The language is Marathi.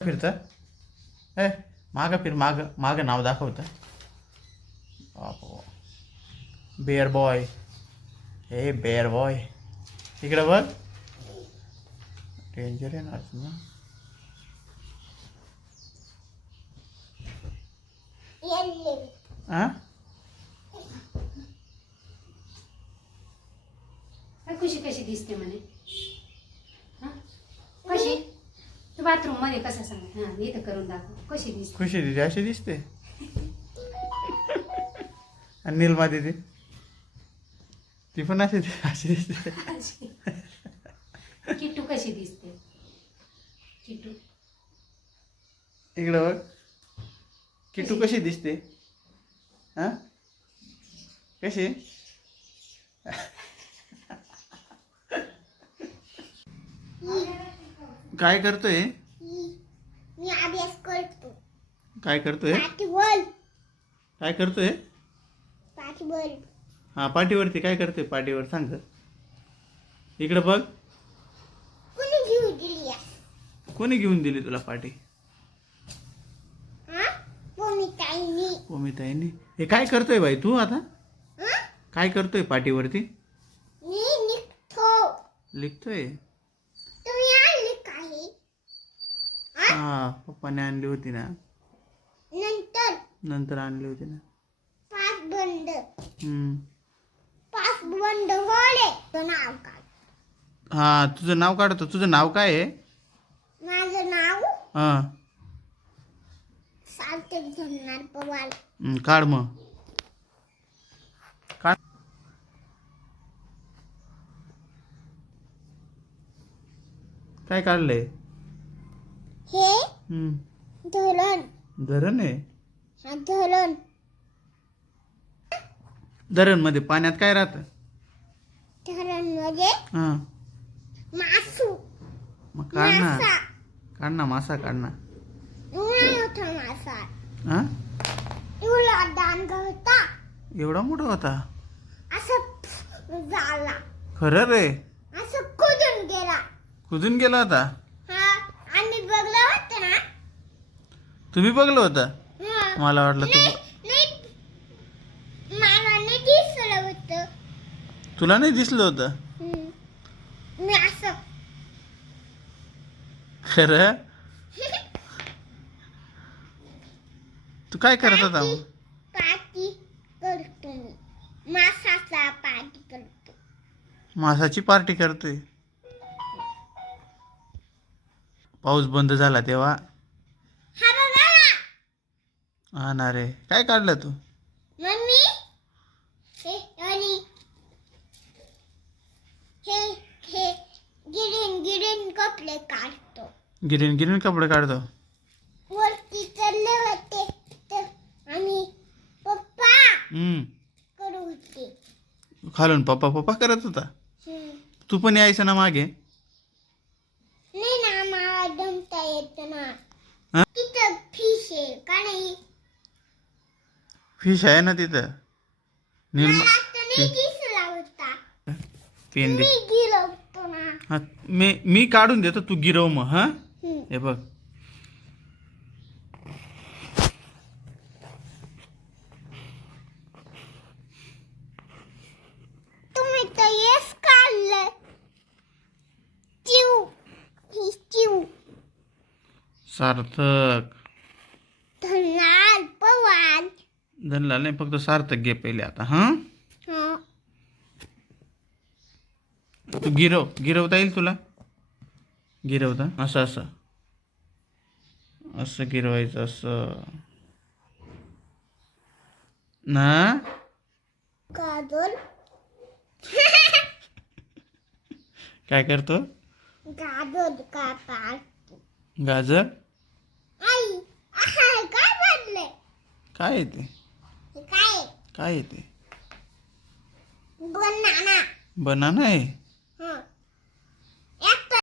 फिरतं ए मागं फिर मागं मागं नाव दाखवतं. Bear boy. हे बेअर बॉय इकडं बघ. डेंजर आहे ना ना. हां कशी कशी दिसते म्हणे. कशी तू बाथरूम मध्ये कसं सांग. हा इथं करून दाखव कशी दिसते. खुशी दिदी अशी दिसते. आणि नीलमा दिदी ती पण अशी दिसते. किट्टू कशी दिसते. किट्टू इकडं बघ. किट्टू कशी दिसते. हां कशी. काय करतोय. मी अभ्यास करतो. काय करतोय. पाठीवर काय करतोय. पाठीवर हां पाठीवरती काय करतोय. पाठीवर सांग. इकडं बघ. कोणी घेऊन दिली. कोणी घेऊन दिली तुला पाठी. हा कोणी ताईनी. ओमिताईनी. हे काय करतोय बाई तू आता. काय करतोय पाठीवरती. मी निघतो. लिखतोय. तुम्ही आणली काही हां पप्पाने आणली होती ना. नंतर नंतर आणली होती ना. पाच बंद हम्म. पाच बंद होले. तो नाव काय. हां तुझं नाव काढतो. तुझं नाव काय आहे. माझं नाव हां सार्थक धनराज पवार. काढ मग. काढ. काय काढलंय. हे हम्म. धरण. धरण आहे. हा धरण. धरण मध्ये पाण्यात काय राहतं. धरण मध्ये हां मासू. मग काढ ना. मासा. काढ ना मासा काढ ना. एवढा मोठा मासा. हां एवढा दांड होता. एवढा मोठा होता. असं झाला. खरं रे. असं कुदून गेला. कुठून गेला होता. हा आणि बघलं होतं ना. तुम्ही बघलं होतं. हा. मला वाटलं नाही तू. नाही मला नाही दिसलं होतं. तुला नाही दिसलं होतं. मी असं खरं. तू काय करत होता मग. पार्टी करतो मी. मासाचा पार्टी करतो. मासाची पार्टी करतोय. पाऊस बंद झाला तेव्हा. हा बघा ना. हा ना रे. काय काढलं तू. मम्मी हे आणि हे हे गिरीन गिरीन कपडे काढतो. गिरीन गिरीन कपडे काढतो. वरती चढले होते तर आणि पप्पा करत होते. खालून पप्पा पप्पा करत होता. तू पण यायचं ना मागे. नाही ना मला दमता येत ना. हा? तिथं फिश आहे का नाही. फिश आहे ना तिथं. निर्मा मला तर नाही दिसला होता. पेंडी. मी गिरवतो ना. हा मी काढून देतो तू गिरव मग. हा हे बघ. तुम्ही तर येस काढलं. चिव ही चिव. सार्थक. धनराज पवार. धनलाल नाही फक्त सार्थक घे पहिले आता. हा हा. तू गिरवता येईल तुला. गिरवता असं असं असं गिरवायचं असं ना. गाजर. काय करतो. गाजर का पार्टी. गाजर. आई आहा, काय बनले. काय येते. हे काय काय येते. बनाना. बनाना आहे.